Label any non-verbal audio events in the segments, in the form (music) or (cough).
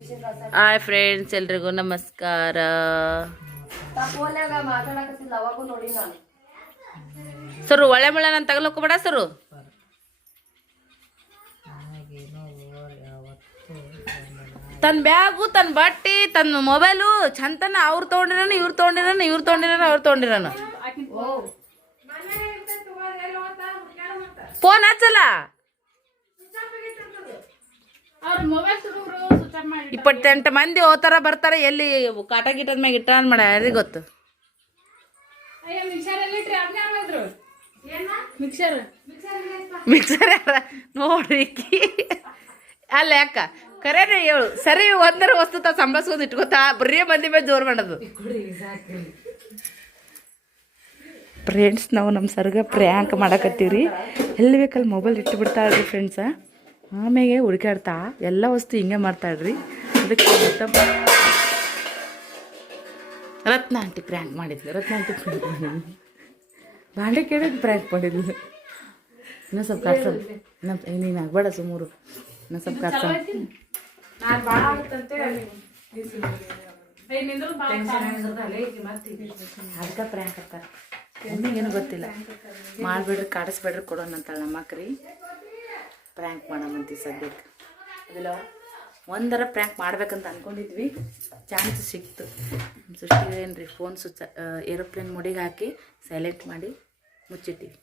Hi friends ಎಲ್ರಿಗೂ ನಮಸ್ಕಾರ. Sir ಒಳ್ಳೆ ಮಳೆ ನಾನು ತಗಲೋಕೋಬೇಡ ಸರು. ತನ್ನ ಬ್ಯಾಗು ತನ್ನ ಬಟ್ಟಿ ತನ್ನ ಮೊಬೈಲು ಚಂತನ ಅವ್ರು ತೊಗೊಂಡಿರೋನು ಇವ್ರು ತೊಗೊಂಡಿರೋನು ಇವ್ರು ತೊಗೊಂಡಿರೋನು ಅವ್ರು ತೊಗೊಂಡಿರೋನು. ಫೋನ್ ಹಚ್ಚಲ್ಲ? ಇಪ್ಪತ್ತೆಂಟು ಮಂದಿ ಹೋತಾರ ಬರ್ತಾರ ಎಲ್ಲಿ ಕಾಟ ಗೀಟದ ಮ್ಯಾಗ ಇಟ್ಟ ಮಾಡ ಯಾರಿಗೆ ಗೊತ್ತು. ಮಿಕ್ಸರ್ ಯಾರ ನೋಡ್ರಿ ಅಲ್ಲ ಯಾಕ? ಕರೇನೆ ಹೇಳು. ಸರಿ ಒಂದರ ವಸ್ತು ತಾ ಸಂಬಳಸ್ಕೊಂಡು ಇಟ್ಕೋತಾ ಬರೀ ಮಂದಿ ಮೇಲೆ ಜೋರು ಮಾಡೋದು. ಫ್ರೆಂಡ್ಸ್ ನಾವು ನಮ್ಮ ಸರ್ಗ ಪ್ರ್ಯಾಂಕ್ ಮಾಡಕತ್ತೀವ್ರಿ. ಎಲ್ಲಿ ಬೇಕಲ್ಲಿ ಮೊಬೈಲ್ ಇಟ್ಟು ಬಿಡ್ತಾಳ್ರಿ ಫ್ರೆಂಡ್ಸ ಆಮೇಲೆ ಹುಡುಕಾಡ್ತಾ ಎಲ್ಲ ವಸ್ತು ಹಿಂಗೆ ಮಾಡ್ತಾಳ್ರಿ ಅದಕ್ಕೆ ರತ್ನ ಆಂಟಿ ಪ್ರ್ಯಾಂಕ್ ಮಾಡಿದ್ಲು. ರತ್ನ ಆಂಟಿ ಪ್ರ್ಯಾಂಕ್ ಮಾಡಿದ್ಲು. ಬಾಂಡೆ ಕೇಳೋದು ಪ್ರ್ಯಾಂಕ್ ಮಾಡಿದ್ಲು. ಇನ್ನೂ ಸ್ವಲ್ಪ ಕಾಸ ನಮ್ಮ ನೀನು ಆಗ್ಬೇಡ ಸುಮೂರು. ಇನ್ನೂ ಸ್ವಲ್ಪ ಕಾಸ ಅದಕ್ಕೆ ಪ್ರ್ಯಾಂಕ್ ಹಾಕ್ತಾರೆ ಏನು ಗೊತ್ತಿಲ್ಲ. ಮಾಡಿಬಿಡ್ರಿ ಕಾಡಿಸ್ಬೇಡ್ರಿ ಕೊಡೋಣ ಅಂತಾಳೆ ನಮ್ಮ ಅಕ್ರಿ ಪ್ರ್ಯಾಂಕ್ ಮಾಡೋಣಂತೀವಿ ಸದ್ಯಕ್ಕೆ. ಅದಿಲ್ಲ ಒಂದರ ಪ್ರ್ಯಾಂಕ್ ಮಾಡ್ಬೇಕಂತ ಅನ್ಕೊಂಡಿದ್ವಿ. ಚಾನ್ಸ್ ಸಿಕ್ತು. ಸೃಷ್ಟಿ ಏನ್ರಿ ಫೋನ್ ಸ್ವಿಚ್ ಏರೋಪ್ಲೇನ್ ಮುಡಿಗೆ ಹಾಕಿ ಸೈಲೆಂಟ್ ಮಾಡಿ ಮುಚ್ಚಿಟ್ಟಿವಿ.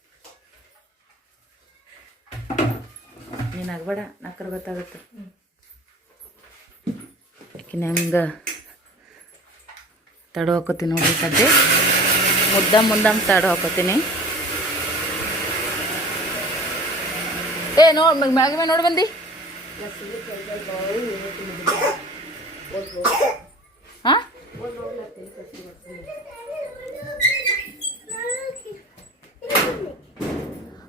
ನೀನು ಆಗ್ಬೇಡ, ನಕ್ರ ಗೊತ್ತಾಗುತ್ತೆ. ಯಾಕಿನ ಹೆಂಗೆ ತಡ ಹಾಕೋತೀನಿ ನೋಡಿ ಸದ್ಯ. ಮುದ್ದ ಮುಂದಮ್ ತಡ ಹಾಕೋತೀನಿ ಏ ನೋಡ್ ಮ್ಯಾಗ ನೋಡಿ ಬಂದಿ. ಹಾ?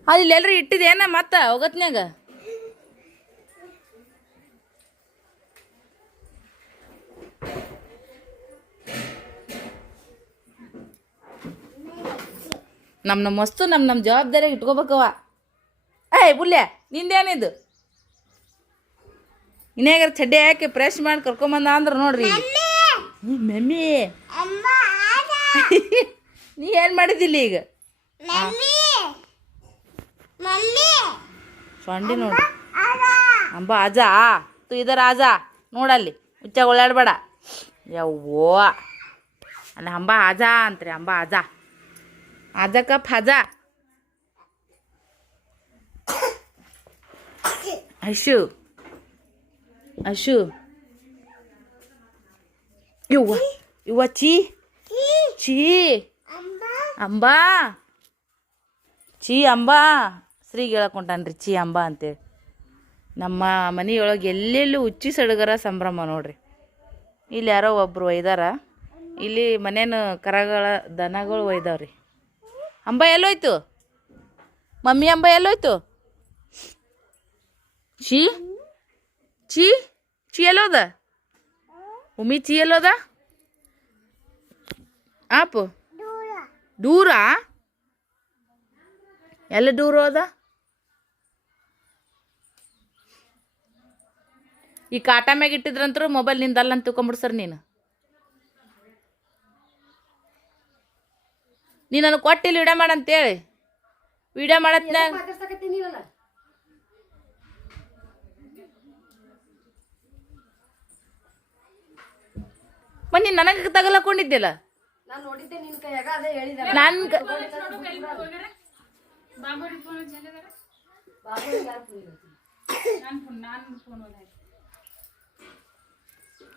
ಅಲ್ಲಿ ಎಲ್ಲರೂ ಇಟ್ಟಿದೇನ ಮತ್ತ ಹೋಗತ್ನ್ಯಾಗ ನಮ್ಮ ನಮ್ಮ ವಸ್ತು ನಮ್ಮ ನಮ್ಮ ಜವಾಬ್ದಾರಿಯಾಗಿ ಇಟ್ಕೋಬೇಕವ ಏಯ್ ಬುಲ್ಯ ನಿಂದೇನಿದು? ಇನ್ಯಾಗಾರ ಚಡ್ಡೆ ಹಾಕಿ ಫ್ರೆಶ್ ಮಾಡಿ ಕರ್ಕೊಂಬಂದ ಅಂದ್ರೆ ನೋಡ್ರಿ ಮಮ್ಮಿ. (laughs) ನೀ ಏನು ಮಾಡಿದಿಲ್ಲ ಈಗ? ಸೊಂಡಿ ನೋಡು. ಅಂಬ ಅಜ ತು ಇದರ ರಾಜ ನೋಡಲ್ಲಿ. ಹುಚ್ಚಾಗ ಓಡಾಡ್ಬೇಡ ಯವ್ವೋ. ಅಲ್ಲ ಅಂಬ ಅಜ ಅಂತ್ರಿ ಅಂಬ ಅಜ ಅಜಕ ಫಜ ಅಶು ಅಶು ಇವ್ವ ಇವ್ವ ಚೀ ಚೀ ಅಂಬಾ ಚೀ ಅಂಬಾ ಸ್ತ್ರೀಗೆ ಹೇಳಕೊಂಟಾನ್ರಿ ಚಿ ಅಂಬಾ ಅಂತೇಳಿ. ನಮ್ಮ ಮನೆಯೊಳಗೆ ಎಲ್ಲೆಲ್ಲೂ ಹುಚ್ಚಿ ಸಡಗರ ಸಂಭ್ರಮ ನೋಡ್ರಿ. ಇಲ್ಲಿ ಯಾರೋ ಒಬ್ಬರು ಒಯ್ದಾರ. ಇಲ್ಲಿ ಮನೇನ ಕರಗಳ ದನಗಳು ಒಯ್ದಾವ್ರಿ. ಅಂಬ ಎಲ್ಲೋಯ್ತು? ಮಮ್ಮಿ ಅಂಬ ಎಲ್ಲೋಯ್ತು? ಚೀ? ಚಿ? ಚೀ ಎಲ್ಲೋದ? ಉಮ್ಮಿ, ಚೀ ಎಲ್ಲೋದ? ಆಪು. ದೂರ. ಎಲ್ಲ ದೂರ ಹೋದ? ಈ ಕಾಟ ಮ್ಯಾಗ ಇಟ್ಟಿದ್ರಂತರೂ ಮೊಬೈಲ್ ನಿಂದಲ್ಲ ಅಂತ ತಿಳ್ಕೊಂಬಿಡ್ ಸರ್ ನೀನು. ನೀ ನನಗೆ ಕೊಟ್ಟಿಲ್ಲ ವಿಡಿಯೋ ಮಾಡಂತೇಳಿ. ವಿಡಿಯೋ ಮಾಡತ್ನಾಗ ನೀನು ನನಗೆ ತಗಲಕೊಂಡಿದ್ದಿಲ್ಲ? ನಾನು ನಿನ್ ನನ್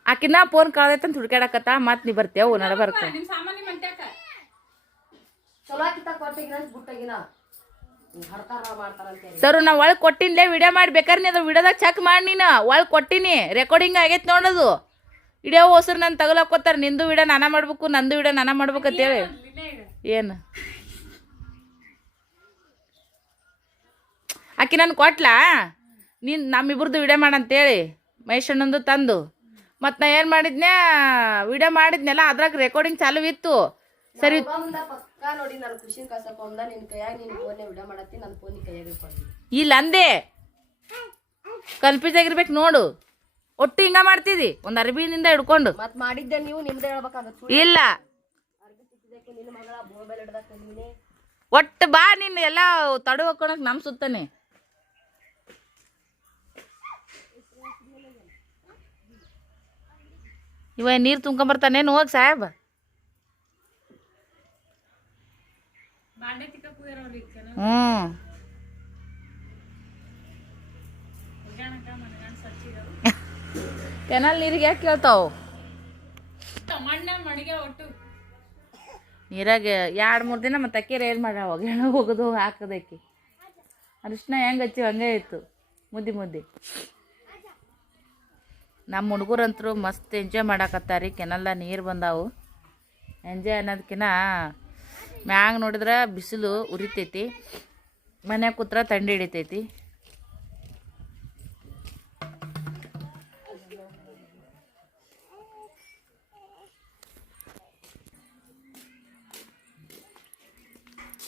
ಆಕಿನ ಫೋನ್ ಕಳ್ದೈತಂತ ಹುಡ್ಕ್ಯಾಡಕತ್ತ? ಮತ್ ನೀ ಬರ್ತೇವು ಅಂತ ಹೇಳಿ. ಸರ್ ನಾ ಒಳಗೆ ಕೊಟ್ಟಿನ್ಲೇ ವಿಡಿಯೋ ಮಾಡಿ ಬೇಕಾದ್ರೆ ನೀ ಅದು ವಿಡಿಯೋದಾಗ ಚೆಕ್ ಮಾಡಿ ನೀನು. ಒಳಗೆ ಕೊಟ್ಟಿನಿ. ರೆಕಾರ್ಡಿಂಗ್ ಆಗೈತೆ ನೋಡೋದು ವಿಡಿಯೋ ಹೊಸರು ನಾನು ತಗಲಾಕೋತಾರ ನಿಂದು ವಿಡ ನಾನ ಮಾಡ್ಬೇಕು ನಂದು ವಿಡ ನಾನ ಮಾಡ್ಬೇಕು ಅಂತೇಳಿ. ಏನು ಆಕಿ ನಾನು ಕೊಟ್ಲಾ? ನೀನು ನಮ್ಮಿಬ್ರದ್ದು ವಿಡಿಯೋ ಮಾಡಂತೇಳಿ ಮಹೇಶಣ್ಣಂದು ತಂದು. ಮತ್ತು ನಾ ಏನು ಮಾಡಿದ್ನ್ಯಾ? ವಿಡಿಯೋ ಮಾಡಿದ್ನೆಲ್ಲ ಅದ್ರಾಗ ರೆಕಾರ್ಡಿಂಗ್ ಚಾಲು ಇತ್ತು. ಸರಿ. ಇಲ್ಲಂದೇ ಇಲ್ಲ ಅಂದೆ. ಕನ್ಫ್ಯೂಸ್ ಆಗಿರ್ಬೇಕು ನೋಡು. ಒಟ್ಟು ಹಿಂಗ ಮಾಡ್ತಿದಿ? ಒಂದ್ ಅರ್ಬಿನಿಂದ ಹಿಡ್ಕೊಂಡು. ಮತ್ ಮಾಡಿದ್ದೆ ನೀವು ನಿಮ್ದೇ ಹೇಳ್ಬೇಕಾಗತ್ತೆ ಇಲ್ಲ. ನಿನ್ನ ಮಗಳ ಮೊಬೈಲ್ ಹಿಡ್ದಕ್ಕೆ ನೀನೇ ಒಟ್ಟು ಬಾ ನಿನ್ನ ಎಲ್ಲ ತಡು ಹಾಕೊಳಕ್ ನಮ್ ಸುತ್ತಾನೆ. ಇವ ನೀರ್ ತುಂಬ್ಕೊಂಬರ್ತಾನೇನು ಹೋಗ್ ಸಾಹೇಬ. ಹ್ಮ್. ಕೆನಲ್ ನೀರಿಗೆ ಯಾಕೆ ಕೇಳ್ತಾವು? ನೀರಾಗೆ ಎರಡು ಮೂರು ದಿನ ಮತ್ತೆ ಅಕ್ಕಿರ ಏನು ಮಾಡ್ಯಾವ? ಒಗ್ಗರಣೆ ಹೋಗೋದು ಹಾಕೋದಕ್ಕೆ ಅರಿಶಿನ ಹೆಂಗೆ ಹಚ್ಚಿ ಹಂಗೆ ಇತ್ತು. ಮುದ್ದಿ ಮುದ್ದಿ. ನಮ್ಮ ಹುಡುಗರಂತರೂ ಮಸ್ತ್ ಎಂಜಾಯ್ ಮಾಡಾಕತ್ತಾರಿ. ಕೆನಲ್ಲ ನೀರು ಬಂದಾವು. ಎಂಜಾಯ್ ಅನ್ನೋದಕ್ಕಿಂತ ಮ್ಯಾಗ ನೋಡಿದ್ರೆ ಬಿಸಿಲು ಉರಿತೈತಿ. ಮನೆ ಕೂತ್ರ ತಂಡಿ ಹಿಡಿತೈತಿ.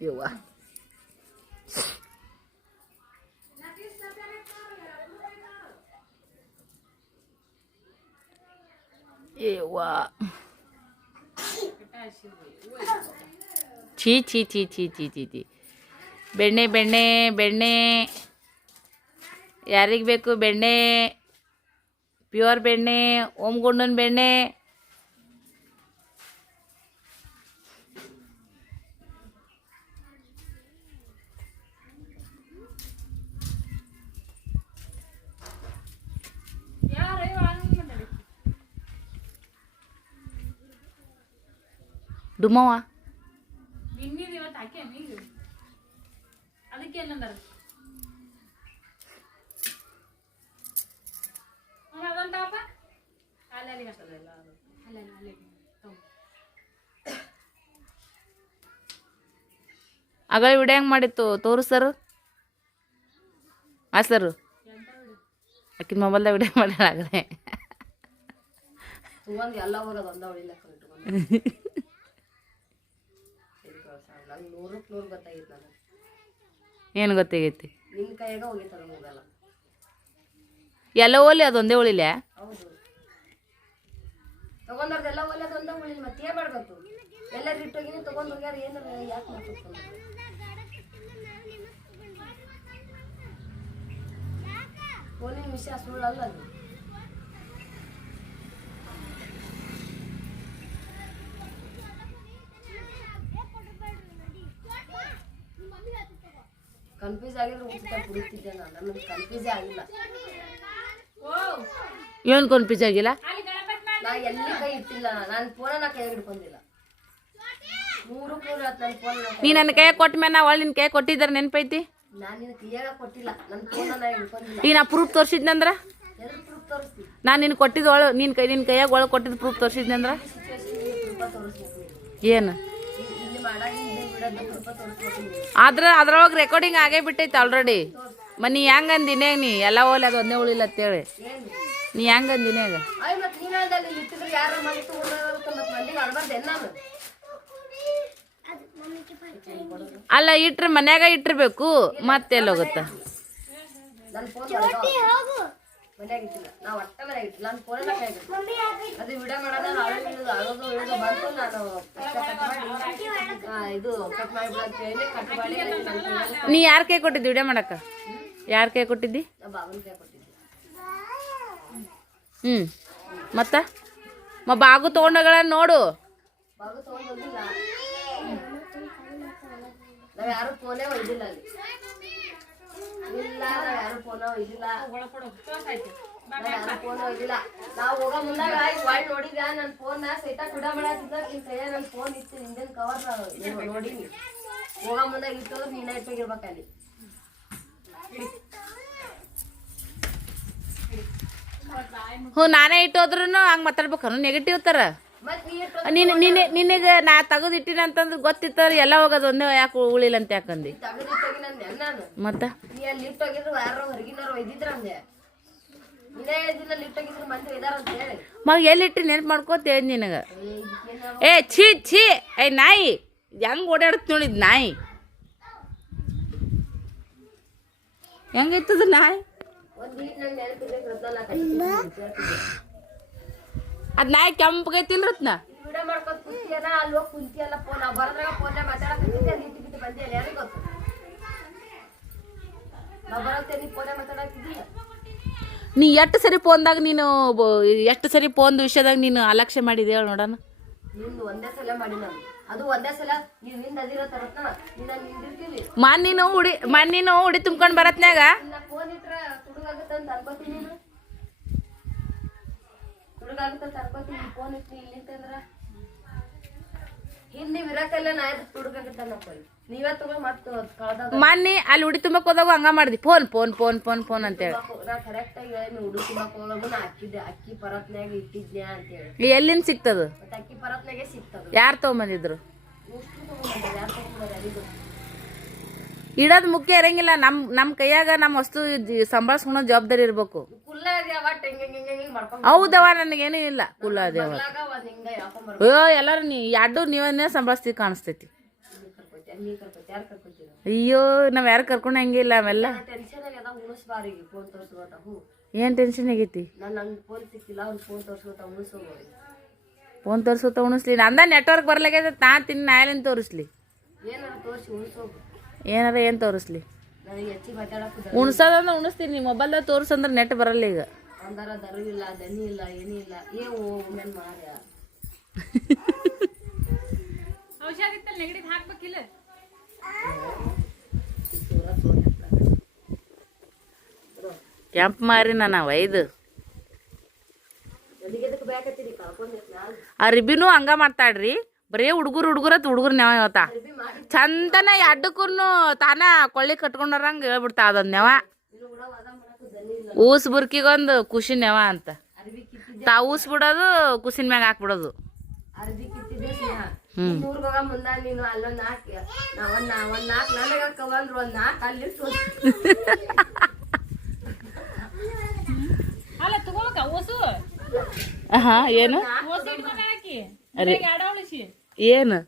ನಾನು ಯವ್ವ ಯವ್ವ ಛೀ ಛೀ ಛೀ ಛೀ ಛೀ ಛೀ ಛೀ ಬೆಣ್ಣೆ ಬೆಣ್ಣೆ ಬೆಣ್ಣೆ ಯಾರಿಗೆ ಬೇಕು ಬೆಣ್ಣೆ ಪ್ಯೂರ್ ಬೆಣ್ಣೆ ಓಮ್ ಗುಂಡನ ಬೆಣ್ಣೆ ಡುಮ್ಮವ್ವ ಆಗಳ ವಿಡಿಯೋ ಹೆಂಗೆ ಮಾಡಿತ್ತು ತೋರಿಸರು? ಆ ಸರ್. ಆಕಿನ ಮೊಬೈಲ್ದಾಗ ವಿಡಿಯೋ ಮಾಡ್ಯಾರ ಆಗಲೇ. ಎಲ್ಲ (laughs) ನೂರಕ್ಕೆ ನೂರು ನನಗೆ. ಏನು ಗೊತ್ತಾಗೈತಿ? ಕೈಯಾಗ ಅದು ಎಲ್ಲ ಓಲಿ ಅದೊಂದೇ ಉಳಿಲೆ ಹೌದು. ಅದೊಂದೇ ಮತ್ತೆ ಏನು ಮಾಡಬೇಕು? ಎಲ್ಲರೂ ಇಟ್ಟೋಗಿನಿ ತಗೊಂಡ್ ಹೋಗ್ಯಾರ ಏನಾರ ಯಾಕೆ ಮಾಡ್ಬೇಕು ಓಲಿನ ವಿಷಯ ಸುಳ್ಳಲ್ಲ ಅದು. ಕನ್ಫ್ಯೂಸ್ ಆಗಿದ್ರೆ ಉಚಿತ ಕುಡಿತಿದ್ದೆ ನಾನು. ನನಗೆ ಕನ್ಫ್ಯೂಸೇ ಆಗಿಲ್ಲ. ಏನು ಕನ್ಫ್ಯೂಸ್ ಆಗಿಲ್ಲ? ನಾ ಎಲ್ಲಿ ಕೈ ಇಟ್ಟಿಲ್ಲ ನಾನು. ಫೋನ ನಾ ಕೈ ಹಿಡ್ಕೊಂಡಿಲ್ಲ. ಮೂರು ಮೂರು ಆತ್ ನನ್ನ ಫೋನ್ ನೀ ನನ್ನ ಕೈ ಕೊಟ್ಟ ಮೇಲೆ ನಾ ಒಳ್ಳೆ ನಿನ್ನ ಕೈ ಕೊಟ್ಟಿದ್ದಾರೆ ನೆನಪೈತಿ? ನಾನು ನಿನ್ನ ಕೈಯಾಗ ಕೊಟ್ಟಿಲ್ಲ. ನನ್ನ ಫೋನ ನಾ ಹಿಡ್ಕೊಂಡಿಲ್ಲ. ಈಗ ನಾ ಪ್ರೂಫ್ ತೋರಿಸಿದ್ನಂದ್ರ ಎಲ್ಲಿ ಪ್ರೂಫ್ ತೋರಿಸ್ತೀನಿ ನಾನು ನಿನ್ನ ಕೊಟ್ಟಿದ್ದು ಒಳ ನಿನ್ನ ಕೈ ನಿನ್ನ ಕೈಯಾಗ ಒಳಗೆ ಕೊಟ್ಟಿದ್ದು ಪ್ರೂಫ್ ತೋರಿಸಿದ್ನಂದ್ರ ಏನು? ಇಲ್ಲಿ ಮಾಡಾಗಿಂದ ಆದ್ರೆ ಅದ್ರೊಳಗೆ ರೆಕಾರ್ಡಿಂಗ್ ಆಗೇ ಬಿಟ್ಟೈತೆ ಆಲ್ರೆಡಿ ಮನಿ ಹೆಂಗ್ ಅಂದಿನೇ ನೀ? ಎಲ್ಲ ಹೋಗ್ಲಿ ಅದು ಒಂದೇ ಉಳಿಲ್ಲ ಅಂತೇಳಿ ನೀ ಹೆಂಗ್ ಅಂದಿನೇ ಅಲ್ಲ ಇಟ್ರೆ ಮನ್ಯಾಗ ಇಟ್ಟಿರ್ಬೇಕು ಮತ್ತೆಲ್ಲ ಹೋಗುತ್ತ? ನನ್ನ ಫೋನ್ ಮನ್ಯಾಗ ಇಟ್ಟಿಲ್ಲ. ನಾ ಒಟ್ಟ ಮನ್ಯಾಗ ಇಟ್ಟಿಲ್ಲ. ನನ್ನ ಫೋನ ನಾ ಕೈಯಾಗ ಇಟ್ಟಿಲ್ಲ. ಅದು ವಿಡಿಯೋ ಮಾಡೋಣ ಅಳೋದು ಇಳೋದು ಅಳೋದು ಇಳೋದು ಬಂತು ನಾನು ಅಷ್ಟೇ ಕಟ್ ಮಾಡಿ. ಆ, ಇದು ಕಟ್ ಮಾಡಿಬಿಡು ಅಂತ ಹೇಳಿ ಕಟ್ ಮಾಡಿ ನೀ ಯಾರ ಕೈ ಕೊಟ್ಟಿದ್ದಿ ವಿಡಿಯೋ ಮಾಡಕ್ಕ? ಯಾರ ಕೈ ಕೊಟ್ಟಿದ್ದಿ? ಹ್ಮ್ ಕೈ ಕೊಟ್ಟಿದ್ದೆ. ಹ್ಞೂ ಮತ್ತ? ಮ ಬಾಗು ತೊಗೊಂಡೋಗಳ ನೋಡು. ಬಾಗು ಯಾರು ಫೋನೇ ಒಯ್ದಿಲ್ಲ ಅಲ್ಲಿ. ಇಲ್ಲ ಯಾರು ಫೋನ ನಾವ್ ಯಾರು ಫೋನ್ ಒಯ್ದಿಲ್ಲ ನಾವ್ ಹೋಗೋ ಮುಂದಾಗ ಒಳ್ ನೋಡಿದ್ಯಾ? ನನ್ ಫೋನ್ ಸೈತ ಕುಡ ಮಾಡತ್ತಿದ್ದ ನಿನ್ ಕೈಯ ನನ್ ಫೋನ್ ಇತ್ತು ಹಿಂದಿನ ಕವರ್ ನೋಡಿನಿ ಹೋಗೋ ಮುಂದಾಗ ಇಟ್ಟು ನೀನ ಹ್ಞೂ ನಾನೇ ಇಟ್ಟೋದ್ರೂ ಹಂಗೆ ಮಾತಾಡ್ಬೇಕು. ನೆಗೆಟಿವ್ ತರ. ನಿನ್ನ ನಿನ್ನೆ ನಿನಗೆ ನಾ ತೆಗೆದಿಟ್ಟಿನ ಅಂತಂದ್ರೆ ಗೊತ್ತಿತ್ತಂದ್ರೆ ಎಲ್ಲ ಹೋಗೋದು ಒಂದೇ ಯಾಕೆ ಉಳಿಲ್ಲ ಅಂತ ಯಾಕಂದಿ? ಮತ್ತ? ಮಗ ಎಲ್ಲಿಟ್ಟು ನೆನ್ಪು ಮಾಡ್ಕೋತ ಹೇಳಿ ನಿನಗೆ. ಏ, ಇದಕ್ಕೇನ್ ಏ ಛೀ ಛೀ. ಏ ನಾಯಿ ಹೆಂಗ್ ಓಡಾಡತ್ ನೋಡಿದ್ ನಾಯಿ? ಹೆಂಗಿತ್ತದ ನಾಯಿ ಒಂದ್ ವೀಕ್ ನಂಗೆ ನೆನಪಿರ್ಬೇಕು ರತ್ನ ಕಟ್ಟಿದ್ದೆ ಅದ್ ನಾಯಿ ಕೆಂಪಗೈತಿಲ್ ರತ್ನ? ವಿಡಿಯೋ ಮಾಡ್ಕೊಂಡ್ ಕುಂತಿಯನ ಅಲ್ಲಿ ಕುಂತಿಯಲ್ಲ ಫೋನ್ ನಾವು ಬರೋದ್ರಾಗ ಫೋನ್ನೇ ಮಾತಾಡಕತ್ತಿದ್ದೆ ಅಲ್ಲಿ ಇಟ್ಟು ಬಿಟ್ಟು ಬಂದೆ ಅಲ್ಲಿ ಯಾರಿಗೆ ಗೊತ್ತು? ನಾವು ಬರೋತ್ತೆ ನೀ ಎಷ್ಟ ಸರಿ ಫೋನ್ದಾಗ ನೀನು ಎಷ್ಟು ಸರಿ ಫೋನ್ ವಿಷಯದಾಗ ನೀನು ಅಲಕ್ಷ್ಯ ಮಾಡಿದೆ ಹೇಳು ನೋಡೋಣ ಒಂದೇ ಸಲ ಮಾಡಿ ಅದು ಒಂದೇ ಸಲ ಉಡಿ ನೀನು ಉಡಿ ತುಂಬ್ಕೊಂಡ್ ಬರತ್ನ್ಯಾಗ ನಿನ್ನ ಫೋನ್ ಇಟ್ರ ತುಡುಗಾಗುತ್ತೆ ಅಂತ ಅನ್ಕೋತೀನಿ ನೀನು ತುಡುಗಾಗುತ್ತೆ ಫೋನ್ ಇಟ್ಟು ಇಲ್ಲಿ ನಿಂತಂದ್ರ ಹಿಂದೆ ವಿರಾಕಲ್ಲ ನಾ ಎದಕ್ ತುಡುಗಾಗುತ್ತೆ ಅನ್ನಪ್ಪ ನೀವೇ ತಗೊಂಡ್ ಮತ್ತೆ ಕಳ್ದಾಗ ಮನ್ನಿ ಅಲ್ಲಿ ಉಡಿ ತುಂಬಕ್ ಹೋದಾಗ ಹಂಗ ಮಾಡ್ದಿ. Phone phone phone phone phone ಅಂತೇಳಿ. ನಾ ಕರೆಕ್ಟ್ ಆಗಿ ಹೇಳಿ ಉಡು ತುಂಬಕ್ ಹೋಗಾಗು ನಾ ಹಾಕಿದ್ದೆ. ಅಕ್ಕಿ ಪರತ್ನಾಗ ಇಟ್ಟಿದ್ನ್ಯಾ ಅಂತ ಹೇಳಿ ಎಲ್ಲಿಂದ ಸಿಗ್ತದ ಅಕ್ಕಿ ಪರತ್ನಾಗೆ ಸಿಕ್ತದ. ಯಾರು ತಗೊಂಬಂದಿದ್ರು? ಯಾರು ತಗೊಂಡ್ಬಂದ ಯಾರಿಗೂ ಇಡೋದು ಮುಖ್ಯ ಇರಂಗಿಲ್ಲ. ನಮ್ ನಮ್ ಕೈಯಾಗ ನಮ್ಮ ವಸ್ತು ಸಂಭಾಳ್ಸ್ಕೊಳೋ ಜವಾಬ್ದಾರಿ ಇರ್ಬೇಕು. ಹೌದವ ನನಗೇನು ಇಲ್ಲ. ಕುಲ್ಲ ಬರ್ಲಾಗ ಅಯ್ಯೋ ಎಲ್ಲಾರು ನೀ ಎರಡು ನೀವನ್ನೇ ಸಂಭಾಳಿಸ್ತೀವಿ ಕಾಣಿಸ್ತೈತಿ. ಅಯ್ಯೋ ನಾವ್ ಯಾರು ಕರ್ಕೊಂಡು ಹಂಗಿಲ್ಲ ಅವೆಲ್ಲ. ಏನ್ ಟೆನ್ಷನ್ ಆಗೈತಿ? ಫೋನ್ ತೋರ್ಸೋತ ಉಣಿಸ್ಲಿ. ನಂದ ನೆಟ್ವರ್ಕ್ ಬರ್ಲಾಗ್ಯದ ನಾ ತಿನ್ ನಾಯಲಿಂದ ತೋರಿಸ್ಲಿ. ಏನಾರ ಏನು ತೋರಿಸ್ಲಿ? ಉಣ್ಸದಂದ್ರೆ ಉಣಿಸ್ತೀನಿ ನೀ ಮೊಬೈಲ್ದಾಗ ತೋರ್ಸಂದ್ರೆ ನೆಟ್ ಬರಲ್ಲ ಈಗ. ಒಂದರ ದರು ಇಲ್ಲ ದನಿ ಇಲ್ಲ ಏನೂ ಇಲ್ಲ. ಏ ಓ ಮೆನ್ ಮಾರ್ಯ. (laughs) ಕೆಂಪ್ ಮಾರಿ ನಾನು ವೈದು ಎಲ್ಲಿಗೆ ಎದಕ್ಕೆ ಬೇಕತ್ತೀರಿ? ಕಳ್ಕೊಂಡಿರ್ತ ನಾನು ಆ ರಿಬಿನೂ ಹಂಗ ಮಾಡ್ತಾಳ್ರಿ. ಬರೀ ಹುಡುಗರು ಹುಡುಗರತ್ ಹುಡುಗರು ನಾವು ಮಾಡಿ ಚಂದನ ಎಡ್ಡಕ್ಕೂ ತಾನ ಕೊಳ್ಳಿ ಕಟ್ಕೊಂಡರಂಗ ಹೇಳ್ಬಿಡ್ತಾ ಇಲ್ಲ ಊಸ್ ಬುರ್ಕಿಗೊಂದು ಖುಷಿ ನೆವ ಅಂತ. ತಾ ಊಸ್ ಬಿಡೋದು ಕುಸಿನ ಮ್ಯಾಗ ಹಾಕ್ಬಿಡೋದು. ಹಾ ಏನು? ಏನು?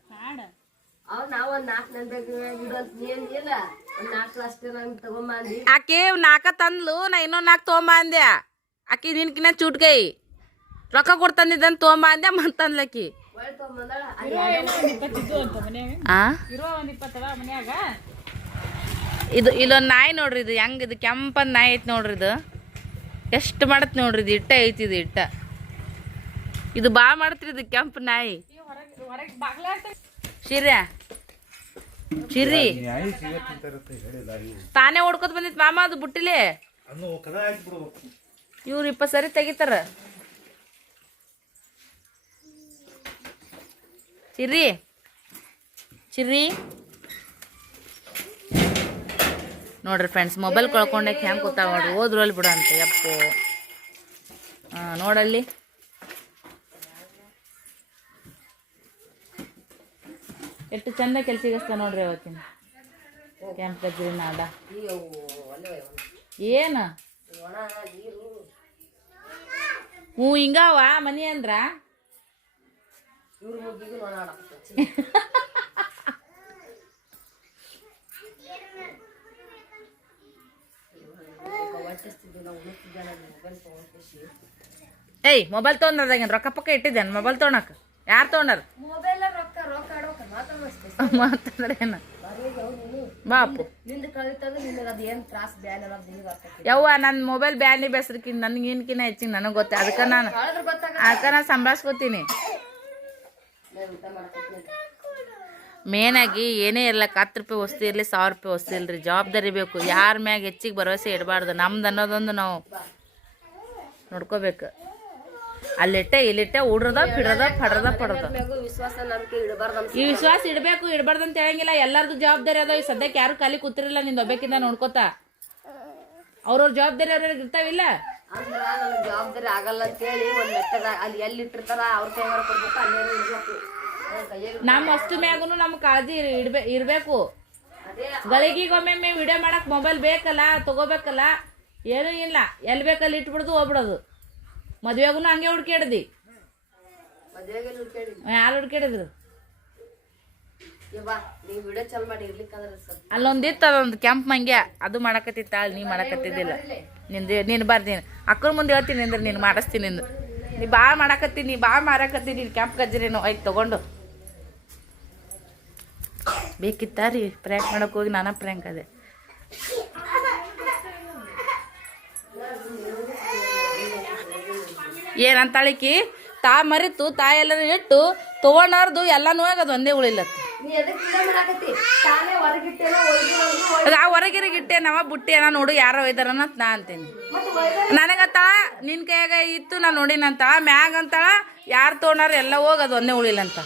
ಅವ್ ನಾವ್ ಒಂದ್ ನಾಲ್ಕು ನನ್ ಬೇಕು ಇಡೋದ್ ಏನ್ ಇಲ್ಲ? ಒಂದ್ ನಾಲ್ಕು ಅಷ್ಟೇ ನಂಗೆ ತಗೊಂಬಂದಿ ಆಕೆ ನಾಲ್ಕ ತಂದ್ಲು ನಾ ಇನ್ನೊಂದು ನಾಲ್ಕು ತೊಗೊಂಬಂದೆ ಆಕಿ ನಿನ್ಕಿನ ಚುಟ್ಕೈ. ರೊಕ್ಕ ಕೊಡ್ತಂದಿದ್ದನ್ ತೊಗೊಂಬಂದೆ ಮತ್ತಂದ್ಲಕ್ಕಿ ಒಳ್ಳೆ ತಗೊಂಬಂದಾಳ ಆ? ಇದು ಇಲ್ಲೊಂದು ನಾಯಿ ನೋಡ್ರಿ ಇದು ಹೆಂಗ್ ಇದು ಕೆಂಪನ್ ನಾಯಿ ಐತಿ ನೋಡ್ರಿ ಇದು. ಎಷ್ಟು ಮಾಡತ್ ನೋಡ್ರಿ ಇದು ಇಟ್ಟ ಐತಿ ಇದು ಇಟ್ಟ. ಇದು ಬಾ ಮಾಡತ್ರಿ ಇದು ಕೆಂಪು ನಾಯಿ. ಹೊರಗೆ ಹೊರಗೆ ಬಾಗ್ಲ ಶಿರ್ಯ? ಶಿರ್ರಿ? ತಾನೇ ಹೊಡ್ಕೊತ ಬಂದಿತ್ ಮಾಮ ಅದು ಬುಟ್ಟಿಲಿ? ಇವ್ರು ಇಪ್ಪತ್ತು ಸರಿ ತೆಗಿತಾರ. ಚಿರ್ರಿ ಚಿರ್ರಿ ನೋಡ್ರಿ ಫ್ರೆಂಡ್ಸ್ ಮೊಬೈಲ್ ಕಳ್ಕೊಂಡೆ ಹೆಂಗೆ ಗೊತ್ತಾಗ ನೋಡ್ರಿ ಹೋದ್ರಲ್ಲಿ ಬಿಡು ಅಂತ, ಯಪ್ಪು. ಹಾಂ, ನೋಡಲ್ಲಿ. ಎಷ್ಟು ಚಂದ ಕೆಲ್ಸಿಗಸ್ತ ನೋಡ್ರಿ ಅವತ್ತಿನ. ಕೆಂಪು ಗಜ್ರಿ ನಾಡ. ಏನ? ಹ್ಞೂ ಹಿಂಗಾವ? ಮನಿ ಅಂದ್ರ? ಏಯ್ ಮೊಬೈಲ್ ತೊಗೊಂಡ್ರದಾಗ ರೊಕ್ಕ ಪಕ್ಕ ಇಟ್ಟಿದ್ದೇನೆ? ಮೊಬೈಲ್ ತೊಗೊಳಕ್ಕೆ ಯಾರು ತೊಗೊಂಡಾರ ಮೊಬೈಲ್ ರೊಕ್ಕ ರೊಕ್ಕ ಆಡ್ಬೇಕ ಮಾತಾಡೋಷ್ಟೇ ಮಾತಾಡ್ರೇನ ಬಾಪು. ಯವ್ವ ನನ್ನ ಮೊಬೈಲ್ ಬ್ಯಾನಿ ಬೆಸರ್ಕಿನ್ ನನಗೇನ್ಕಿನ ಹೆಚ್ಚಿಗೆ ನನಗೆ ಗೊತ್ತ. ಅದಕ್ಕೆ ನಾನು ಅದಕ್ಕೆ ನಾನು ಸಂಭಾಳಿಸ್ಕೊತೀನಿ. ಮೇನಾಗಿ ಏನೇ ಇರಲ್ಲ ಹತ್ತು ರೂಪಾಯಿ ವಸ್ತು ಇರಲಿ ಸಾವಿರ ರೂಪಾಯಿ ವಸ್ತು ಇಲ್ರಿ. ಜವಾಬ್ದಾರಿ ಬೇಕು. ಯಾರ ಮ್ಯಾಗ ಹೆಚ್ಚಿಗೆ ಭರವಸೆ ಇಡಬಾರ್ದು. ನಮ್ದು ಅನ್ನೋದೊಂದು ನಾವು ನೋಡ್ಕೋಬೇಕು. ಅಲ್ಲಿಟ್ಟೆ ಇಲ್ಲಿಟ್ಟೆ ಉಡ್ರದ ಪಿಡ್ರದ ಪಡ್ರದ ಪಡ್ರದ. ಈ ವಿಶ್ವಾಸ ಇಡಬೇಕು ಇಡಬಾರ್ದು ಅಂತ ಹೇಳಂಗಿಲ್ಲ. ಎಲ್ಲಾರ್ದು ಜವಾಬ್ದಾರಿ ಅದಾವ ಈ ಸದ್ಯಕ್ಕೆ ಯಾರು ಖಾಲಿ ಕೂತಿರಲ್ಲ ನಿಂದ ಒಬ್ಬಕ್ಕಿಂತ ನೋಡ್ಕೋತ? ಅವ್ರವ್ರ ಜವಾಬ್ದಾರಿ ಅವ್ರವ್ರಿಗೆ ಇರ್ತಾವಿಲ್ಲ ಅಂದ್ರ ನನಗೆ ಜವಾಬ್ದಾರಿ ಆಗಲ್ಲ ಅಂತೇಳಿ ಒಂದ್ ಅಲ್ಲಿ ಎಲ್ಲಿ ಇಟ್ಟಿರ್ತಾರ ಅವ್ರ ಕೈಗಾರ ಕೊಡ್ಬೇಕು ಅಲ್ಲೇ ಇಡ್ಬೇಕು. ನನ್ ನಮ್ಮ ಅಷ್ಟು ಮ್ಯಾಗೂ ನಮ್ ಕಾಳಜಿ ಇಡ್ಬೇ ಇರ್ಬೇಕು. ಗಳಿಗೆಗೊಮ್ಮೆ ವಿಡಿಯೋ ಮಾಡಕ್ ಮೊಬೈಲ್ ಬೇಕಲ್ಲ ತಗೋಬೇಕಲ್ಲ? ಏನೂ ಇಲ್ಲ. ಎಲ್ಲಿ ಬೇಕಲ್ಲಿ ಇಟ್ಬಿಡ್ದು ಹೋಗ್ಬಿಡೋದು. ಮದ್ವೆಗೂ ಹಂಗೆ ಹುಡ್ಕ್ಯಾಡ್ದಿ? ಕೇಳಿ ಯಾರು ಹುಡ್ಕ್ಯಾಡಿದ್ರು? ಸರ್ ಅಲ್ಲೊಂದಿತ್ತು ಅದೊಂದು ಕೆಂಪ್ ಮಂಗ್ಯ. ಅದು ಮಾಡಕತ್ತಿತ್ತ ನೀ ಮಾಡಕತ್ತಿದ್ದಿಲ್ಲ. ನಿಂದು ನೀನು ಬರ್ತೀನಿ ಅಕ್ಕನ ಮುಂದೆ ಹೇಳ್ತೀನಿ ಅಂದ್ರೆ ನೀನು ಮಾಡಿಸ್ತೀನಿ ನಿಂದು. ನೀ ಭಾಳ ಮಾಡಕತ್ತೀನಿ ನೀ ಭಾಳ ಮಾಡಕತ್ತಿ ನೀನು ಕೆಂಪ್ ಗಜ್ಜರಿನೋ. ಆಯ್ತು ತಗೊಂಡು. ಬೇಕಿತ್ತ ರೀ? ಪ್ರ್ಯಾಂಕ್ ಮಾಡಕ್ ಹೋಗಿ ನಾನು ಪ್ರ್ಯಾಂಕ್ ಅದೇ. ಏನಂತಾಳಿಕಿ? ತಾ ಮರಿತು ತಾ ಎಲ್ಲರೂ ಇಟ್ಟು ತಗೊಂಡಾರ್ದು ಎಲ್ಲನೂ ಆಗದು ಒಂದೇ ಉಳಿಲತ್ತು ಅದು ಆ ಹೊರಗಿರಿಗೆ ಇಟ್ಟೆ ನಾವ ಬುಟ್ಟಿ ಏನ ನೋಡು ಯಾರೋ ಅಂತ ನಾ ಅಂತೀನಿ. ನನಗತ್ತ ನಿನ್ನ ನಿನ್ ಕೈಯಾಗ ಇತ್ತು ನಾ ನೋಡಿನಂತ. ಮ್ಯಾಗ ಅಂತಾಳ ಯಾರು ತೊಗೊಂಡಾರ ಎಲ್ಲ ಹೋಗದು ಅದು ಒಂದೇ ಉಳಿಲ್ಲ ಅಂತ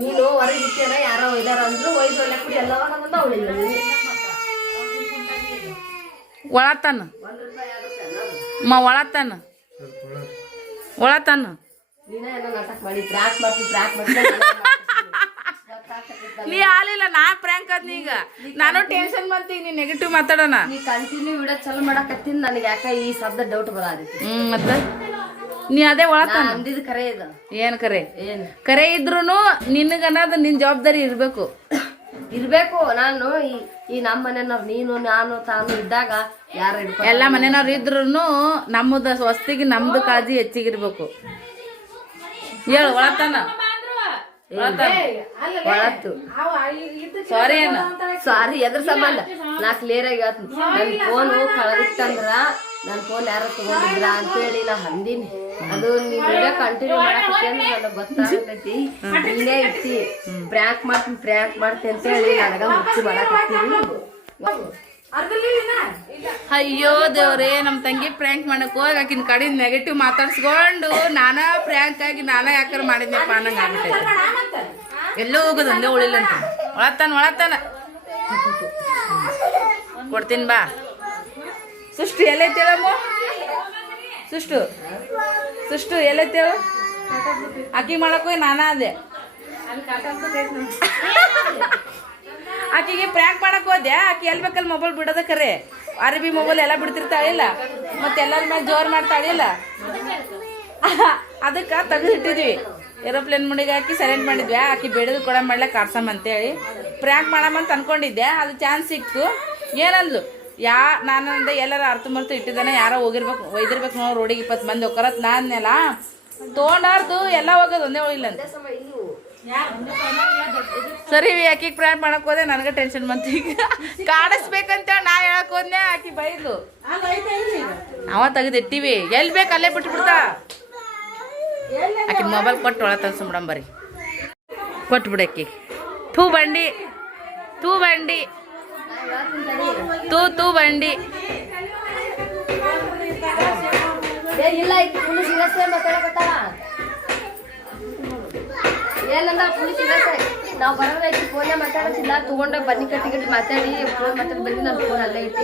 ನೀನು ಹೊರಗಿಟ್ಟೇನ ಯಾರೋ ಒಯ್ದಾರ ಅಂದ್ರು ಒಯ್ದು ಉಳಿಲ್ಲ ಒಳತನ. ಮ ಒಳತನ. ಒಳತನ. ನೀ ಆಲಿಲ್ಲ ನಾ ಪ್ರ್ಯಾಂಕ್ ಅದ್ನಿ ಈಗ. ನಾನು ಟೆನ್ಷನ್ ಮಾಡ್ತೀನಿ ನೀ ನೆಗೆಟಿವ್ ಮಾತಾಡೋಣ. ನೀ ಕಂಟಿನ್ಯೂ ವಿಡಿಯೋ ಚಲೋ ಮಾಡಕತ್ತೀನಿ ನನಗೆ ಯಾಕ ಈ ಶಬ್ದ ಡೌಟ್ ಬರಾದೈತಿ ಹ್ಮ್ ಮತ್ತೆ? ನೀ ಅದೇ ಒಳತಾನ. ಒಳತನ ಅಂದಿದ್ ಕರೆ ಇದು. ಏನು ಕರೆ? ಏನ್? ಕರೆ ಇದ್ರೂನು ನಿನಗನ್ನೋದು ನಿನ್ನ ಜವಾಬ್ದಾರಿ ಇರ್ಬೇಕು. ಇರ್ಬೇಕು. ನಾನು ಈ ಈ ನಮ್ಮ ಮನೆಯವ್ರು ನೀನು ನಾನು ತಾನು ಇದ್ದಾಗ ಯಾರು ಹಿಡ್ಕೊ ಎಲ್ಲ ಮನೆಯವ್ರು ಇದ್ರೂನು ನಮ್ಮದ ಸ್ವಸ್ತಿಗೆ ನಮ್ದು ಕಾಳಜಿ ಹೆಚ್ಚಿಗಿರ್ಬೇಕು. ಹೇಳು ಒಳತನ. ಸಾರಿ ಎದ್ರ ಸಂಬಂಧ? ನಾ ಕ್ಲಿಯರ್ ಆಗಿ ಹೇಳ್ತೀನಿ. ನನ್ ಫೋನ್ ಕಳೆದಿತ್ತಂದ್ರ ನನ್ ಫೋನ್ ಯಾರೋ ತಗೊಂಡಿದ್ರ ಅಂತೇಳಿ ನಾ ಅಂದಿನಿ ಅದು ನೀವೇ ವಿಡಿಯೋ ಕಂಟಿನ್ಯೂ ಅಂದ್ರೆ ನನಗೆ ಗೊತ್ತಾಗ್ತೈತಿ. ನೀನೇ ಇಟ್ಟಿ ಪ್ರ್ಯಾಂಕ್ ಮಾಡ್ತೀನಿ ಪ್ರ್ಯಾಂಕ್ ಮಾಡ್ತೀನಿ ಅಂತೇಳಿ ನನಗ ಮುಚ್ಚಿ ಮಾಡಕತ್ತೀವಿ ಅಯ್ಯೋ ದೇವ್ರೇ ನಮ್ಮ ತಂಗಿ ಪ್ರ್ಯಾಂಕ್ ಮಾಡಕ್ ಹೋಗಿ ಆಕಿನ ಕಡೆ ನೆಗೆಟಿವ್ ಮಾತಾಡ್ಸ್ಕೊಂಡು ನಾನಾ ಪ್ರ್ಯಾಂಕ್ ಆಗಿ ನಾನಾ ಯಾಕಾರ ಮಾಡಿದ್ನಪ್ಪ ಅನ್ನಂಗೆ ಆಗ್ಬಿಟ್ಟೈತೆ. ಎಲ್ಲೋ ಹೋಗೋದು ಒಂದೇ ಉಳಿಲ್ಲ ಅಂತ ಒಳತ್ತಾನ ಒಳತಾನ. ಕೊಡ್ತೀನಿ ಬಾ. ಸುಷ್ಟು ಎಲ್ಲೈತೇಳಮ್ಮ ಸುಷ್ಟು. ಸುಷ್ಟು ಎಲ್ಲೈತೇಳು ಹೇಳು? ಆಕಿ ಮಾಡಕ್ ಹೋಗಿ ನಾನಾ ಅದೇ. ಆಕಿಗೆ ಪ್ರ್ಯಾಂಕ್ ಮಾಡಕ್ ಹೋದೆ. ಆಕಿ ಎಲ್ಲಿ ಬೇಕಲ್ಲಿ ಮೊಬೈಲ್ ಬಿಡೋದ ಕರೆ. ಅರಬಿ ಮೊಬೈಲ್ ಎಲ್ಲ ಬಿಡ್ತಿರ್ತಾಳಿಲ್ಲ ಮತ್ತೆ ಎಲ್ಲರ ಮೇಲೆ ಜೋರ್ ಮಾಡ್ತಾಳಿಲ್ಲ (laughs) ಅದಕ್ಕೆ ತೆಗೆದಿಟ್ಟಿದ್ವಿ ಏರೋಪ್ಲೇನ್ ಮುಂಡಿಗೆ ಹಾಕಿ ಸೈಲೆಂಟ್ ಮಾಡಿದ್ವಿ. ಆಕಿ ಬೆಳೆದು ಕೊಡ ಮಾಡ್ಲಕ್ಕೆ ಅಂತೇಳಿ. ಪ್ರ್ಯಾಂಕ್ ಮಾಡಮ್ಮಂತ ಅನ್ಕೊಂಡಿದ್ದೆ. ಅದು ಚಾನ್ಸ್ ಸಿಕ್ತು. ಏನಂದ್ಲು? ಯಾ, ನಾನು ಅಂದೆ, ಎಲ್ಲರ ಅರ್ಥ ಮರ್ತು ಇಟ್ಟಿದ್ದಾನೆ. ಯಾರೋ ಹೋಗಿರ್ಬೇಕು, ಒಯ್ದಿರ್ಬೇಕು ನಾವು ರೋಡಿಗೆ ಇಪ್ಪತ್ತು ಮಂದಿ ಹೋಗ್ಕರತ್ ನಾನೆಲ್ಲ ತೊಗೊಂಡಾರ್ದು, ಎಲ್ಲ ಹೋಗೋದು ಒಂದೇ ಹೋಗಿಲ್ಲ ಅಂತ. ಸರಿ ಆಕಿಗೆ ಪ್ರಯಾಣ ಮಾಡಕ್ ಹೋದೆ ನನಗೆ ಟೆನ್ಷನ್ ಬಂತು ಈಗ. ಕಾಡಿಸ್ಬೇಕಂತ ನಾ ಹೇಳಕ್ ಹೋದ್ನೆ ಆಕಿ ಬೈದ್ಲು. ನಾವ ತೆಗೆದಿಟ್ಟಿವಿ. ಎಲ್ಲಿ ಬೇಕು ಅಲ್ಲೇ ಬಿಟ್ಬಿಡ್ತಾ? ಆಕಿ ಮೊಬೈಲ್ ಕೊಟ್ಟು ಒಳ ತಲ್ಸ್ಬಿಡಂಬರಿ ಕೊಟ್ಟು ಆಕಿ. ಥೂ ಬಂಡಿ. ಥೂ ಬಂಡಿ. ತೂ ತೂ ಬಂಡಿ. ಏನಂದ ನಾವು ಬರೋದೈತಿ ಫೋನ್ ಮಾತಾಡೋದಿಲ್ಲ. ತಗೊಂಡೋಗಿ ಬನ್ನಿ ಕಟ್ಟಿ ಕಟ್ಟಿ ಮಾತಾಡಿ ಫೋನ್ ಮಾತಾಡಿ ಬಂದು ಫೋನ್ ಅಲ್ಲೇ ಇಟ್ಟು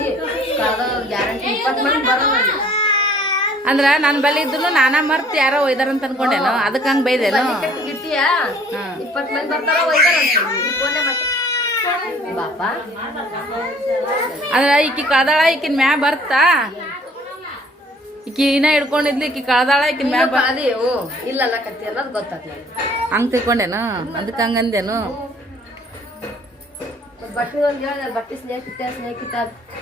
ಗ್ಯಾರಂಟಿ ಇಪ್ಪತ್ತು ಮಂದಿ ಬರೋದು ಅಂದ್ರ ನನ್ನ ಬಳಿ ಇದ್ರು ನಾನಾ ಮರ್ತು ಯಾರೋ ಒಯ್ದಾರಂತ ಅನ್ಕೊಂಡೇನು ಅದಕ್ಕೆ ಹಂಗೆ ಬೈದೇನು? ಕಟ್ಟಿ ಗಿಟ್ಟಿಯಾ ಇಪ್ಪತ್ತು ಮಂದಿ ಬರ್ತಾರ ಒಯ್ದಾರ ಫೋನ್ ಮಾತಾಡಿ. ಬಾಪ. ಅಂದ್ರ ಈಕಿ ಕದಳ ಈಕಿನ ಮ್ಯಾ ಬರ್ತಾ? ಈಕಿ ಇನ್ನ ಹಿಡ್ಕೊಂಡಿದ್ಲಿ ಈಕಿ ಕಳ್ದಾಳ ಈಕಿ ಮ್ಯಾ ಬ ಅದೇ ಓ ಇಲ್ಲ ಅನ್ನಕತ್ತಿ ಅನ್ನೋದು ನನಗೆ ಹಂಗ್ ತಿಳ್ಕೊಂಡೇನು? ಅದಕ್ಕೆ ಹಂಗಂದೇನು? ಬಟ್ಟೆ ಒಂದು ಹೇಳಿದೆ ಬಟ್ಟೆ ಸ್ನೇಹಿತೆ ಸ್ನೇಹಿತ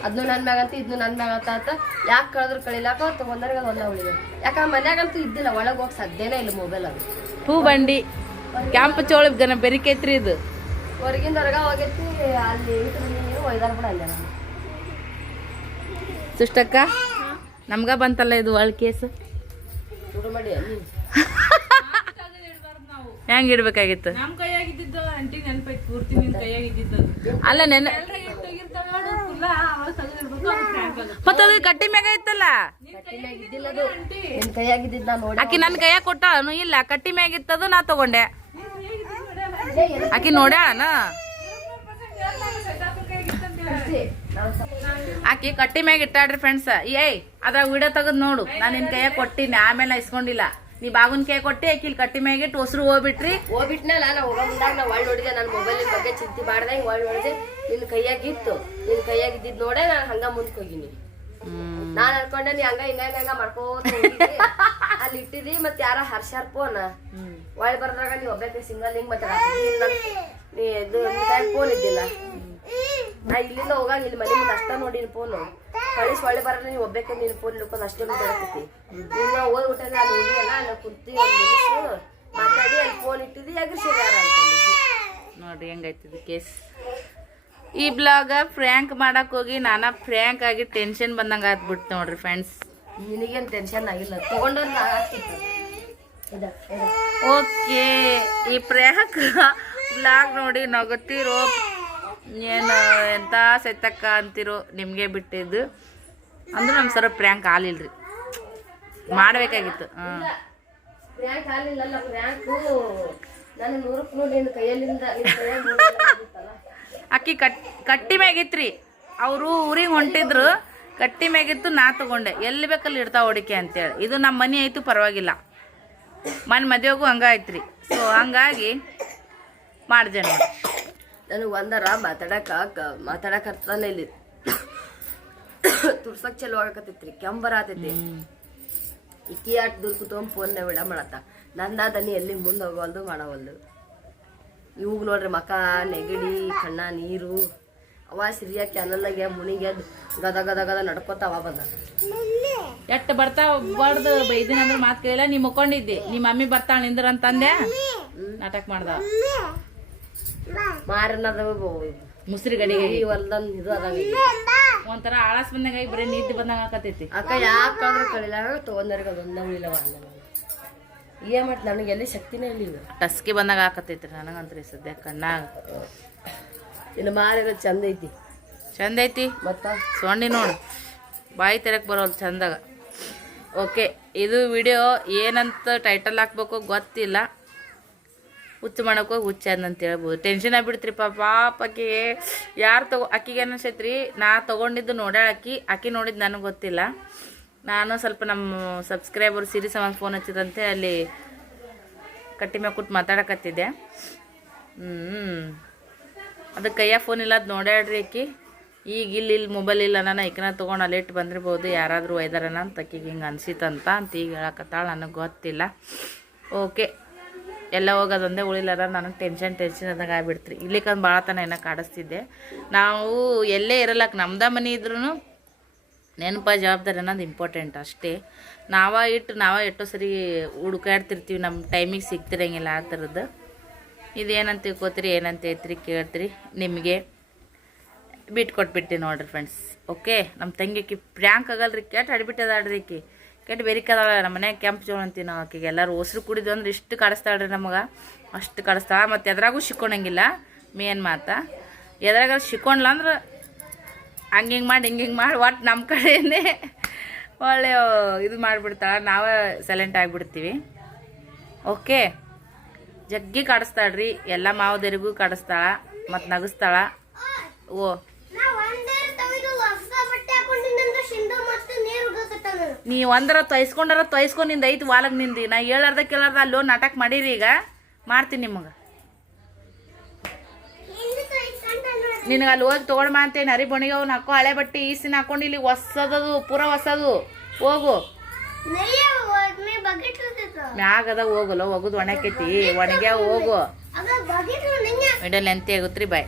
ಅದನ್ನು ನನ್ನ ಮ್ಯಾಗ ಅಂತ ಇದನ್ನು ನನ್ನ ಮ್ಯಾಗ ಅಂತ ಯಾಕೆ ಕಳೆದ್ರು ಕಳಿಲಾಕ ತಗೊಂಡಾಗ ಒಂದ ಉಳಿದೆ. ಯಾಕಂದ್ರೆ ಮನ್ಯಾಗಂತೂ ಇದ್ದಿಲ್ಲ ಒಳಗೆ ಹೋಗಿ ಸದ್ಯನೇ ಇಲ್ಲ ಮೊಬೈಲ್ ಅದು. ಹೂ ಬಂಡಿ ಕ್ಯಾಂಪ್ ಚೋಳ ಗನ ಬೆರಿಕೈತ್ರಿ ಇದು. ಹೊರಗಿಂದ ಹೊರಗ ಹೋಗೈತಿ ಅಲ್ಲಿ ನೀರು ಒಯ್ದಾರ ಕೂಡ ಅಲ್ಲ ಸುಷ್ಟಕ್ಕ? ನಮ್ಗ ಬಂತಲ್ಲ ಇದು ಒಳ್ ಕೇಸ್? ಹೆಂಗ್ ಇಡ್ಬೇಕಾಗಿತ್ತು? ಅಲ್ಲ ನೆನ ಮತ್ತ ಅದು ಕಟ್ಟಿ ಮ್ಯಾಗ ಇತ್ತಲ್ಲ? ಆಕಿ ನನ್ ಕೈಯಾಗ ಕೊಟ್ಟಾಳನು ಇಲ್ಲ ಕಟ್ಟಿ ಮ್ಯಾಗ ಇತ್ತದು ನಾ ತಗೊಂಡೆ. ಆಕಿ ನೋಡ್ಯಾಳನ? ಆಕಿ ಕಟ್ಟಿ ಮ್ಯಾಗ ಇಟ್ಟಾಡ್ರಿ ಫ್ರೆಂಡ್ಸ್ ಏಯ್ ಅದ್ರಾಗ ವಿಡಿಯೋ ತೆಗೆದು ನೋಡು. ನಾನು ನಿನ್ ಕೈಯಾಗ ಕೊಟ್ಟಿನಿ ಆಮೇಲೆ ಇಸ್ಕೊಂಡಿಲ್ಲ. ನೀ ಬಾಗುನ್ ಕೈ ಕೊಟ್ಟಿ ಆಕಿ ಇಲ್ಲಿ ಕಟ್ಟಿ ಮ್ಯಾಗೆ ಇಟ್ಟು ಹೊಸರು ಹೋಗ್ಬಿಟ್ರಿ. ಹೋಗ್ಬಿಟ್ನಲ್ಲ ನಾ ಹೋಗೋ ಮುಂದಾಗ ನಾ ಒಳ್ ನೋಡಿದೆ ನನ್ನ ಮೊಬೈಲ್ ಬಗ್ಗೆ ಚಿಂತೆ ಮಾಡ್ದೆ ಹಿಂಗೆ ಒಳ್ ನೋಡಿದೆ ನಿನ್ ಕೈಯಾಗ ಇತ್ತು. ನಿನ್ ಕೈಯಾಗ ಇದ್ದಿದ್ ನೋಡೇ ನಾನು ಹಂಗ ಮುಂದಕ್ಕೆ ಹೋಗಿನಿ. ನಾನು ಅನ್ಕೊಂಡೆ ನೀ ಹಂಗ ಇನ್ನ ಹಂಗ ಮಾಡ್ಕೋತ. (laughs) ಅಲ್ಲಿ ಇಟ್ಟಿದಿ ಮತ್ ಯಾರ ಹರ್ಷಾರ್ ಫೋನ್ ಒಳ್ ಬರ್ದಾಗ ನೀ ಒಬ್ಬಕ್ಕೆ ಸಿಂಗಲ್ ಹಿಂಗ್ ಮತ್ತೆ ನೀ ಇದು ಫೋನ್ ಇದ್ದಿಲ್ಲ. ನಾ ಇಲ್ಲಿಂದ ಹೋಗಂಗ ಇಲ್ಲಿ ಮನೆ ಮುಂದೆ ಅಷ್ಟ ನೋಡಿ ಫೋನು ಕಳಿಸ್ ಒಳ್ಳೆ ಬರಲ್ಲ ನೀವು ಒಬ್ಬಕ್ಕೆ ನೀನ್ ಫೋನ್ ಹಿಡ್ಕೊಂಡು ಅಷ್ಟೇ ಮಾತಾಡಕತ್ತಿ ನೀನ್ ಓದ್ಬಿಟ್ಟೆ ಅಲ್ಲಿ ಹೋಗಿಯಲ್ಲ ಅಲ್ಲಿ ಕುರ್ತಿ ಒಂದು ನಿಮಿಷ ಮಾತಾಡಿ ಅಲ್ಲಿ ಫೋನ್ ಇಟ್ಟಿದ್ದು ಯಾಕೆ ಅನ್ಕೊಂಡಿದ್ದಿ. ನೋಡ್ರಿ ಹೆಂಗೈತಿದ್ ಕೇಸ್ ಈ ಬ್ಲಾಗ ಫ್ರ್ಯಾಂಕ್ ಮಾಡಕ್ ಹೋಗಿ ನಾನಾ ಫ್ರ್ಯಾಂಕ್ ಆಗಿ ಟೆನ್ಷನ್ ಬಂದಂಗ ಆಗ್ಬಿಟ್ ನೋಡ್ರಿ ಫ್ರೆಂಡ್ಸ್ ನಿನಗೇನು ಟೆನ್ಷನ್ ಆಗಿಲ್ಲ ಇದ. ಓಕೆ ಈ ಪ್ರ್ಯಾಂಕ್ ಬ್ಲಾಗ್ (laughs) ನೋಡಿ ನಗುತ್ತೀರೋ? ಏನು ಎಂತ ಸೆತ್ತಕ್ಕ ಅಂತಿರೋ ನಿಮಗೆ ಬಿಟ್ಟಿದ್ದು. ಅಂದ್ರೆ ನಮ್ಮ ಸರ ಪ್ರ್ಯಾಂಕ್ ಆಲಿಲ್ರಿ ಮಾಡಬೇಕಾಗಿತ್ತು ಹಾಂ. ಪ್ರ್ಯಾಂಕ್ ಆಗ್ಲಿಲ್ಲಲ್ಲ ಪ್ರ್ಯಾಂಕು ನನ್ನ ನೂರಕ್ಕೆ ನೋಡಿ ನಿನ್ನ ಕೈಯಲ್ಲಿಂದ ನಿನ್ನ ಕೈಯಾಗ ಅಕ್ಕಿ ಕಟ್ ಕಟ್ಟಿ ಮ್ಯಾಗಿತ್ರಿ. ಅವರು ಊರಿಗೆ ಹೊಂಟಿದ್ರು ಕಟ್ಟಿ ಮ್ಯಾಗಿತ್ತು ನಾ ತಗೊಂಡೆ. ಎಲ್ಲಿ ಬೇಕಲ್ಲಿ ಇಡ್ತಾವ ಹೊಡಿಕೆ ಅಂತೇಳಿ. ಇದು ನಮ್ಮ ಮನೆ ಆಯಿತು ಪರವಾಗಿಲ್ಲ. ಮನೆ ಮದುವೆಗೂ ಹಂಗ ರೀ ಸೊ ಹಂಗಾಗಿ ಮಾಡಿದೆ ನೋಡಿ ನನಗೆ ಒಂದರ ಮಾತಾಡಕ ಕ- ಮಾತಾಡಕ ಅರ್ಥನೇ ಇಲ್ಲಿ. ತುರ್ಸಕ್ ಚಲೋ ಆಗಕತ್ತೈತ್ರಿ ಕೆಂಬರ ಆತೈತಿ. ಇಕ್ಕಿ ಆಟ ದೂರ ಕುತ್ಕೊಂಡ್ ಫೋನ್ ಬಿಡ ಮಾಡತ್ತ. ನಂದಾದನಿ ಎಲ್ಲಿ ಮುಂದೆ ಹೋಗವಲ್ದು ಮಾಡವಲ್ದು ಇವಾಗ ನೋಡ್ರಿ ಮಕ ನೆಗಡಿ ಕಣ್ಣ ನೀರು. ಅವ ಸಿರಿಯ ಕ್ಯಾನಲ್ನಾಗೆ ಮುನಿಗೆ ಗದ ಗದ ಗದ ನಡ್ಕೋತ ಅವ ಬಂದ. ಎಟ್ಟು ಬರ್ತಾ ಬಡ್ದು ಬೈದಿನ ಅಂದ್ರೆ ಮಾತು ಕೇಳಿಲ್ಲ ನೀ ಮುಕ್ಕೊಂಡಿದ್ದಿ. ನಿಮ್ಮ ಮಮ್ಮಿ ಬರ್ತಾಳ ನಿಂದ್ರ ಅಂತಂದೆ ನಾಟಕ ಮಾಡ್ದ. ಮಾರನದ ಮುಸ್ರಿ ಗಡಿಗೆ ಈ ಹೊಲ್ದಂದ್ ಇದು ಅದಂಗ ಒಂಥರ ಆಳಸ್ ಬಂದಂಗ ಬರೀ ನಿದ್ದೆ ಬಂದಂಗ ಆಕತೈತಿ. ಅಕ್ಕ ಯಾಕಂದ್ರೆ ಕಳಿಲ್ಲ ತಗೊಂಡವ್ರಿಗೆ ಅದೊಂದ ಉಳಿಲವ ಏನ್ ಮಾಡ್ತ ನನಗೆ ಎಲ್ಲಿ ಶಕ್ತಿನೇ ಇಲ್ಲ ಟಸ್ಕಿ ಬಂದಾಗ ಆಕತೈತ್ರಿ ನನಗಂತ್ರಿ ಸದ್ಯ ಕಣ್ಣಾಗ. ಇನ್ನು ಮಾರಿರೋ ಚಂದ ಐತಿ. ಚಂದ ಐತಿ? ಮತ್ತ? ಸೊಂಡಿ ನೋಡು. ಬಾಯಿ ತೆರಕ್ ಬರೋಲ್ಲ ಚಂದಾಗ. ಓಕೆ ಇದು ವಿಡಿಯೋ ಏನಂತ ಟೈಟಲ್ ಹಾಕ್ಬೇಕು ಗೊತ್ತಿಲ್ಲ. ಹುಚ್ಚು ಮಾಡೋಕೆ ಹೋಗಿ ಹುಚ್ಚಾದ ಅಂತ ಹೇಳ್ಬೋದು. ಟೆನ್ಷನ್ ಆಗ್ಬಿಡ್ತ್ರಿ ಪಾಪ ಪಾಪಕ್ಕೆ ಯಾರು ತಗೋ ಅಕ್ಕಿಗೆ ಅನಿಸೈತ್ರಿ? ನಾ ತೊಗೊಂಡಿದ್ದು ನೋಡ್ಯಾಳ ಅಕ್ಕಿ ಅಕ್ಕಿ ನೋಡಿದ್ದು ನನಗೆ ಗೊತ್ತಿಲ್ಲ. ನಾನು ಸ್ವಲ್ಪ ನಮ್ಮ ಸಬ್ಸ್ಕ್ರೈಬರ್ ಸಿರಿ ಸಮಾನ ಫೋನ್ ಹಚ್ಚಿದಂತೆ ಅಲ್ಲಿ ಕಟ್ಟಿ ಮ್ಯಾಗ ಕೊಟ್ಟು ಮಾತಾಡಕತ್ತಿದ್ದೆ. ಹ್ಞೂ ಅದಕ್ಕೆ ಕೈಯ ಫೋನ್ ಇಲ್ಲ ಅದು ನೋಡ್ಯಾಡ್ರಿ ಅಕ್ಕಿ ಈಗ ಇಲ್ಲಿ ಇಲ್ಲಿ ಮೊಬೈಲ್ ಇಲ್ಲ, ನಾನು ಈಕನ ತೊಗೊಂಡು ಅಲ್ಲಿಟ್ಟು ಬಂದಿರ್ಬೋದು. ಯಾರಾದರೂ ಒಯ್ದಾರನ ಅಂತ ಅಕ್ಕಿಗೆ ಹಿಂಗೆ ಅನಿಸಿತ್ತಂತ ಅಂತ ಈಗ ಹೇಳಕತ್ತಾಳ. ನನಗೆ ಗೊತ್ತಿಲ್ಲ. ಓಕೆ ಎಲ್ಲ ಹೋಗೋದೊಂದೇ ಉಳಿಲಾರ ನನಗೆ ಟೆನ್ಷನ್ ಟೆನ್ಷನ್ ಅದಾಗ ಆಗ್ಬಿಡ್ತ್ರಿ. ಇಲ್ಲಿಕಂದು ಭಾಳ ತನ ಏನೋ ಕಾಡಿಸ್ತಿದ್ದೆ. ನಾವು ಎಲ್ಲೇ ಇರಲ್ಲಕ್ಕೆ ನಮ್ದ ಮನೆ ಇದ್ರೂ ನೆನಪ, ಜವಾಬ್ದಾರಿ ಅನ್ನೋದು ಇಂಪಾರ್ಟೆಂಟ್ ಅಷ್ಟೇ. ನಾವ ಇಟ್ಟು ನಾವ ಎಷ್ಟೋ ಸರಿ ಹುಡುಕಾಡ್ತಿರ್ತೀವಿ ನಮ್ಮ ಟೈಮಿಗೆ ಸಿಗ್ತಿರಂಗಿಲ್ಲ ಆ ಥರದ್ದು ಇದೇನಂತ ತಿಳ್ಕೊತೀರಿ, ಏನಂತ ಐತ್ರಿ ಕೇಳ್ತೀರಿ, ನಿಮಗೆ ಬಿಟ್ಟು ಕೊಟ್ಬಿಟ್ಟು ನೋಡ್ರಿ ಫ್ರೆಂಡ್ಸ್ ಓಕೆ ನಮ್ಮ ತಂಗಿಕಿ ಪ್ರ್ಯಾಂಕ್ ಆಗಲ್ರಿ, ಕೆಟ್ಟ ಅಡ್ಬಿಟ್ಟದಾಳ್ರಿ ಆಕಿ ಕೆಟ್ಟ ಬೇರಿಕದಾಳ ನಮ್ಮ ಮನ್ಯಾಗ ಕೆಂಪು ಜೋಳ ಅಂತೀವಿ ನಾವು ಆಕೆಗೆ. ಎಲ್ಲರೂ ಹೊಸ್ರು ಕುಡಿದು ಅಂದ್ರೆ ಇಷ್ಟು ಕಾಡಿಸ್ತಾಳ್ರಿ ನಮಗೆ. ಅಷ್ಟು ಕಾಡಿಸ್ತಾಳ. ಮತ್ತು ಎದ್ರಾಗೂ ಸಿಕ್ಕೊಂಡಂಗಿಲ್ಲ ಮೇನ್ ಮಾತ. ಎದ್ರಾಗ ಸಿಕ್ಕೊಂಡ್ಲ ಅಂದ್ರೆ ಹಂಗೆ ಹಿಂಗೆ ಮಾಡಿ, ಹಿಂಗೆ ಹಿಂಗೆ ಮಾಡಿ ಒಟ್ಟು ನಮ್ಮ ಕಡೆಯೇ ಒಳ್ಳೆ ಇದು ಮಾಡಿಬಿಡ್ತಾಳೆ. ನಾವೇ ಸೈಲೆಂಟ್ ಆಗಿಬಿಡ್ತೀವಿ. ಓಕೆ ಜಗ್ಗಿ ಕಾಡಿಸ್ತಾಳ್ರಿ. ಎಲ್ಲ ಮಾವದರಿಗೂ ಕಾಡಿಸ್ತಾಳ. ಮತ್ತು ನಗಿಸ್ತಾಳ. ಓ ನೀ ಒಂದರ ತೊಯ್ಸ್ಕೊಂಡಾರ ತೊಯ್ಸ್ಕೊಂಡು ನಿಂದ ಐತಿ ವಾಲಗ್ ನಿಂದಿ. ನಾ ಹೇಳಾರ್ದ ಕೇಳಾರ್ದ ಅಲ್ಲಿ ಹೋಗ್ ನಾಟಕ ಮಾಡೀರಿ ಈಗ. ಮಾಡ್ತೀನಿ ನಿಮಗೆ. ನಿನಗೆ ಅಲ್ಲಿ ಹೋಗಿ ತೊಗೊಳ್ಮ ಅಂತೇನು. ಹರಿ ಬಣಿಗೆ ಅವ್ನು ಹಾಕೋ ಹಳೆ ಬಟ್ಟೆ ಈಸಿನ ಹಾಕೊಂಡು ಇಲ್ಲಿ ಹೊಸದದು ಪೂರ ಹೊಸದು. ಹೋಗು. ಮ್ಯಾಗದ ಹೋಗಲ್ಲ. ಹೋಗುದು ಒಣಕೈತಿ ಒಣಗ್ಯಾವ ಹೋಗು. ವಿಡಿಯೋ ಲೆಂತಿ ಆಗುತ್ರಿ ಬಾಯ್